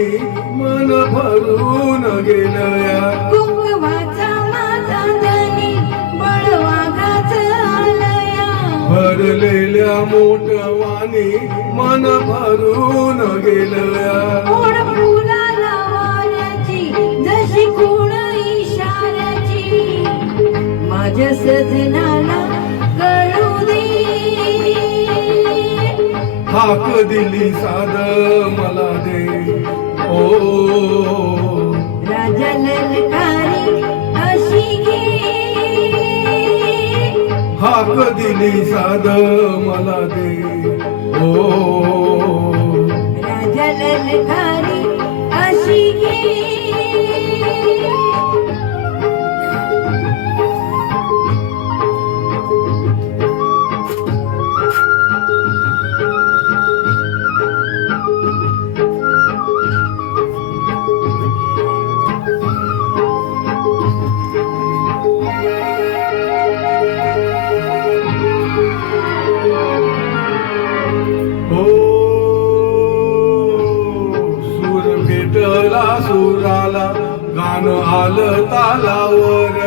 वाणी मन भरून गेलया. कुंकवाचा माझा धनी बळवाघाच आलया. भरलेल्या मोठवाणी मन भरून गेलया. ओढ फुलाला वाऱ्याची जशी खूण इशाऱ्याची माझ्या सजनाला कळू दे. हाक दिली साद मला दे. ओ राजा ललकारी अशी घे. हाक दिली साद मला दे. ओ राजा ललकारी अशी घे. भेटला सुराला गाण आलं तालावर.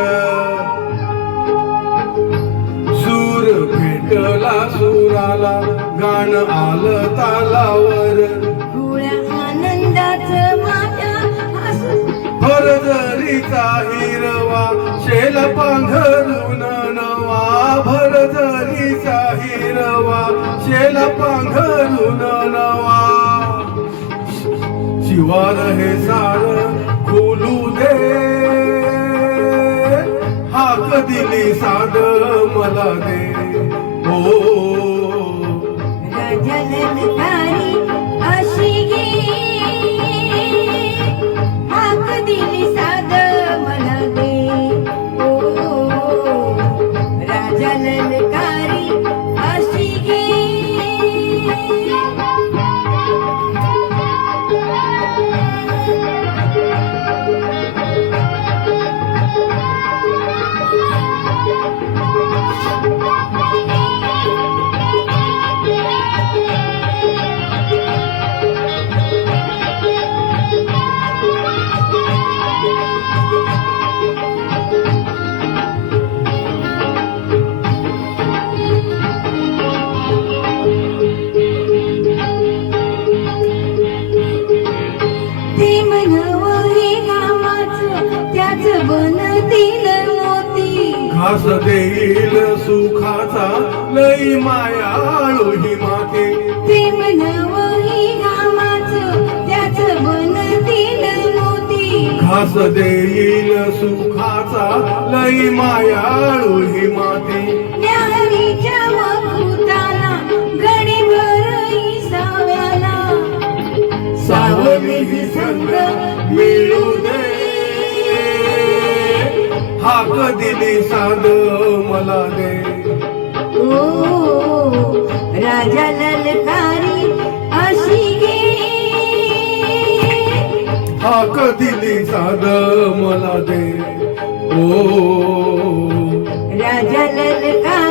सूर भेटला सुराला गाण आलं तालावर. गोळ्या आनंदाचं माझ्या भरजरीचा हिरवा शेल पांघरून नवा. भरजरीचा हिरवा शेल पांघरून नवा. शिवार हे सार खोलू दे. हाक दिली साद मला दे. ओ राजा ललकारी अशी घे. हाक दिली साद मला दे. ओ राजा ललकारी अशी घे. ते मनवही गावाचं त्याच बनतील मोती. घास देईल सुखाचा लई मायाळू ही माते. ते मनवही गावाचं त्याच बनतील मोती. घास देईल सुखाचा लई मायाळू ही माते. न्याहारीच्या वखुताला गडीभर साव्याला सावली ही संग मिळू दे. हाक दिली साद मला दे. ओ राजा ललकारी अशी घे. हाक दिली साद मला दे. ओ राजा ललकारी